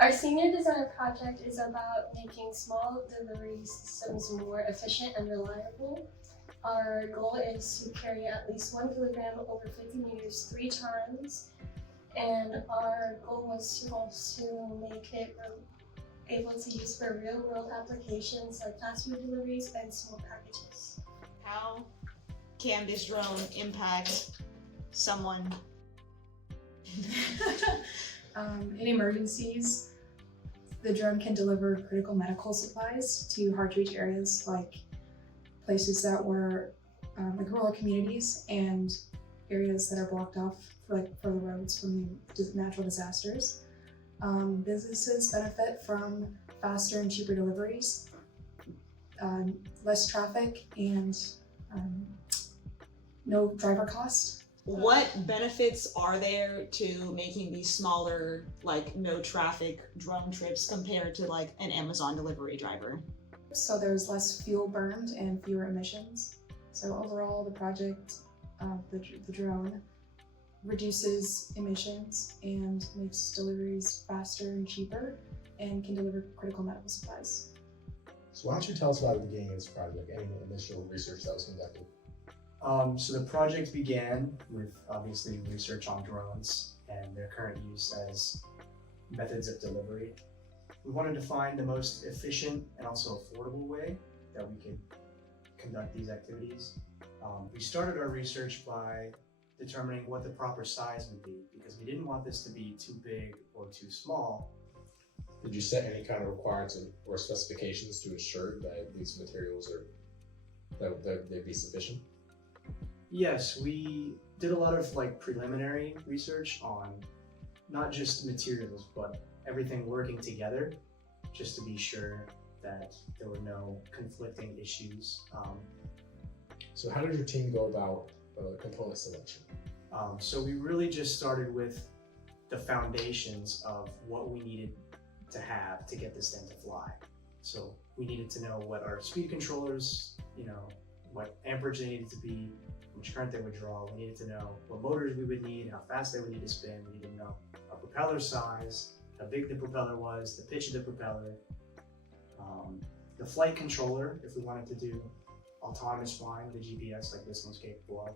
Our senior design project is about making small delivery systems more efficient and reliable. Our goal is to carry at least 1 kilogram over 50 meters 3 times, and our goal was to also make it able to use for real-world applications like fast food deliveries and small packages. How can this drone impact someone? In emergencies, the drone can deliver critical medical supplies to hard-to-reach areas like places that were like rural communities and areas that are blocked off for the roads from the natural disasters. Businesses benefit from faster and cheaper deliveries, less traffic, and no driver cost. What benefits are there to making these smaller, like no traffic drone trips compared to like an Amazon delivery driver? So there's less fuel burned and fewer emissions. So overall, the project, the drone, reduces emissions and makes deliveries faster and cheaper and can deliver critical medical supplies. So why don't you tell us about the beginning of this project, any initial research that was conducted? So the project began with obviously research on drones and their current use as methods of delivery. We wanted to find the most efficient and also affordable way that we could conduct these activities. We started our research by determining what the proper size would be because we didn't want this to be too big or too small. Did you set any kind of requirements or specifications to ensure that these materials they'd be sufficient? Yes, we did a lot of preliminary research on not just materials, but everything working together, just to be sure that there were no conflicting issues. So how did your team go about component selection? So we really just started with the foundations of what we needed to have to get this thing to fly. So we needed to know what our speed controllers, what amperage they needed to be, how much current they would draw. We needed to know what motors we would need, how fast they would need to spin. We needed to know our propeller size, how big the propeller was, the pitch of the propeller, the flight controller, if we wanted to do autonomous flying, the GPS like this one's capable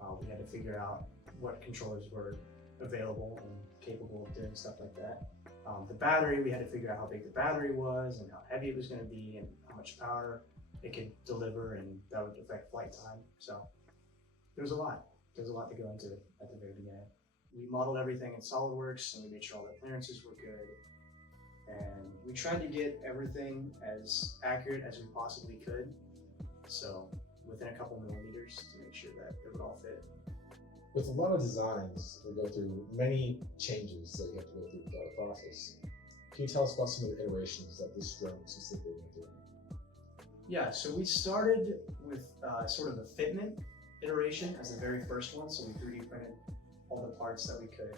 of. We had to figure out what controllers were available and capable of doing stuff like that. The battery, we had to figure out how big the battery was and how heavy it was going to be and how much power it could deliver, and that would affect flight time. So there was a lot. There's a lot to go into it at the very beginning. We modeled everything in SolidWorks and we made sure all the clearances were good. And we tried to get everything as accurate as we possibly could. So within a couple millimeters to make sure that it would all fit. With a lot of designs, we go through many changes that you have to go through throughout the process. Can you tell us about some of the iterations that this drone specifically went through? Yeah, so we started with sort of the fitment iteration as the very first one. So we 3D printed all the parts that we could.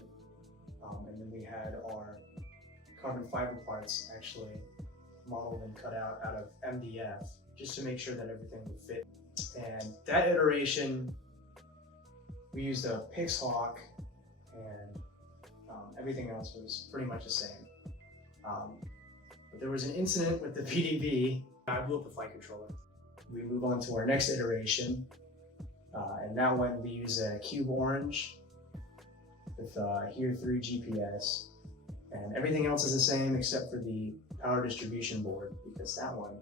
And then we had our carbon fiber parts actually modeled and cut out of MDF just to make sure that everything would fit. And that iteration, we used a Pixhawk, and everything else was pretty much the same. But there was an incident with the PDB. I blew up the flight controller. We move on to our next iteration, and that one we use a Cube Orange with here 3 GPS, and everything else is the same except for the power distribution board, because that one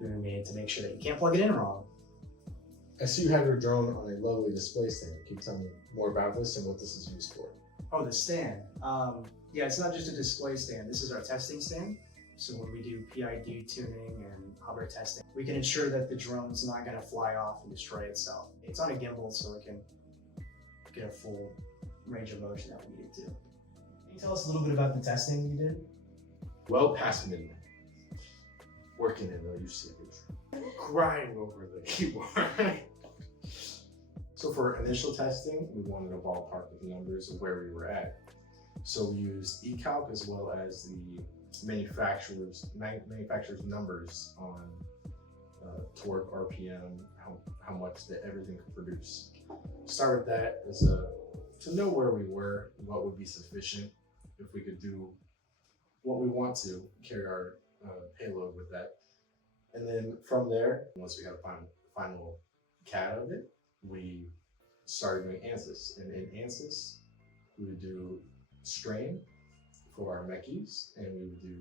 we made to make sure that you can't plug it in wrong. I see you have your drone on a lovely display stand. Can you tell me more about this and what this is used for? Oh, the stand. Yeah, it's not just a display stand. This is our testing stand. So when we do PID tuning and hover testing, we can ensure that the drone's not going to fly off and destroy itself. It's on a gimbal, so it can get a full range of motion that we need it to. Can you tell us a little bit about the testing you did? Well past midnight. Working in the UCH. Crying over the keyboard. So for initial testing, we wanted a ballpark of numbers of where we were at. So we used eCalc as well as the manufacturer's numbers on torque, RPM, how much that everything could produce. Start with that as to know where we were, what would be sufficient, if we could do what we want to carry our payload with that. And then from there, once we have final CAD of it, we started doing ANSYS. And in ANSYS, we would do strain for our mechs, and we would do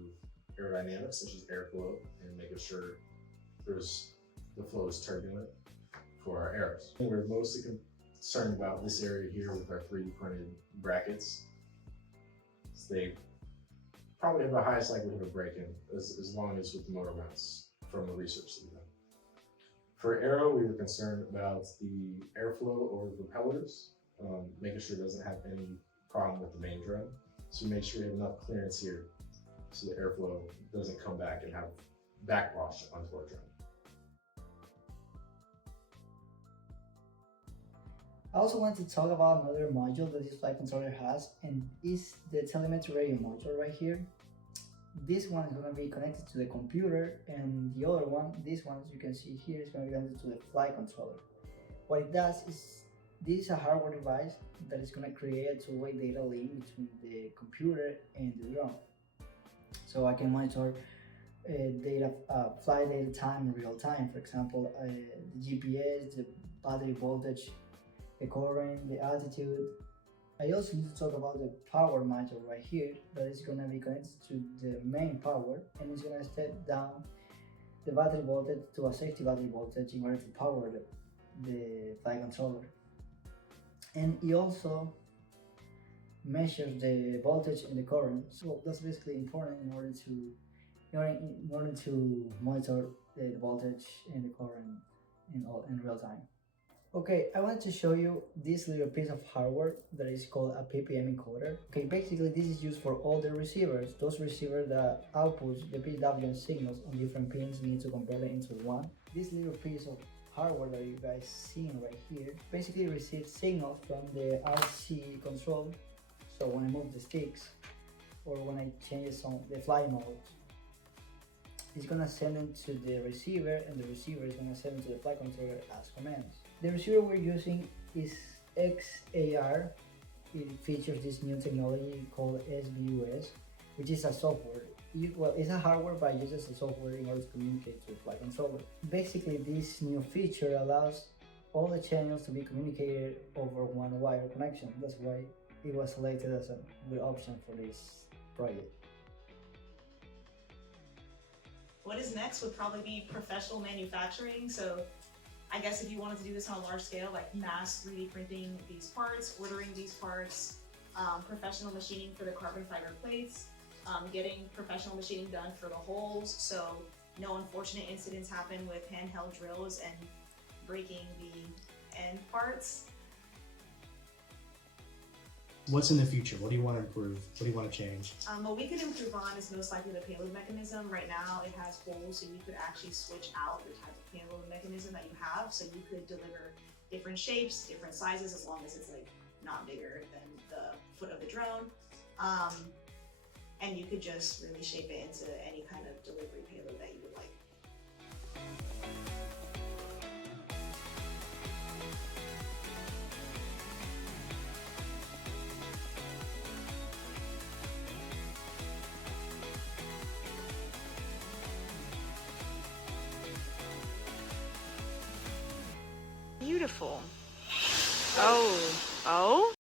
aerodynamics, such as airflow, and making sure the flow is turbulent for our arrows. And we're mostly concerned about this area here with our 3D printed brackets. So they probably have the highest likelihood of breaking as long as with the motor mounts from the research that we've done. For aero, we were concerned about the airflow over the propellers, making sure it doesn't have any problem with the main drone. So we made sure we have enough clearance here so the airflow doesn't come back and have backwash onto our drone. I also want to talk about another module that this flight controller has, and is the telemetry radio module right here. This one is going to be connected to the computer, and the other one, this one, as you can see here, is going to be connected to the flight controller. What it does is, this is a hardware device that is going to create a two-way data link between the computer and the drone. So I can monitor flight data time in real time. For example, the GPS, the battery voltage, the current, the altitude. I also need to talk about the power module right here that is going to be connected to the main power, and it's going to step down the battery voltage to a safety battery voltage in order to power the flight controller. And it also measures the voltage and the current. So that's basically important in order to monitor the voltage and the current in real time. Okay, I wanted to show you this little piece of hardware that is called a PPM encoder. Okay, basically this is used for all the receivers. Those receivers that output the PWM signals on different pins need to convert it into one. This little piece of hardware that you guys seeing right here basically receives signals from the RC control. So when I move the sticks, or when I change the fly mode, it's gonna send them to the receiver, and the receiver is gonna send them to the flight controller as commands. The receiver we're using is XAR. It features this new technology called SBUS, which is a software. It's a hardware, but it uses a software in order to communicate to the flight controller. Basically, this new feature allows all the channels to be communicated over one wire connection. That's why it was selected as a good option for this project. What is next would probably be professional manufacturing. So I guess if you wanted to do this on a large scale, like mass 3D printing these parts, ordering these parts, professional machining for the carbon fiber plates, getting professional machining done for the holes, so no unfortunate incidents happen with handheld drills and breaking the end parts. What's in the future? What do you want to improve? What do you want to change? What we could improve on is most likely the payload mechanism. Right now it has holes, so you could actually switch out the type of payload mechanism that you have, so you could deliver different shapes, different sizes, as long as it's like not bigger than the foot of the drone. And you could just really shape it into any kind of delivery payload that you would like. Beautiful. Oh.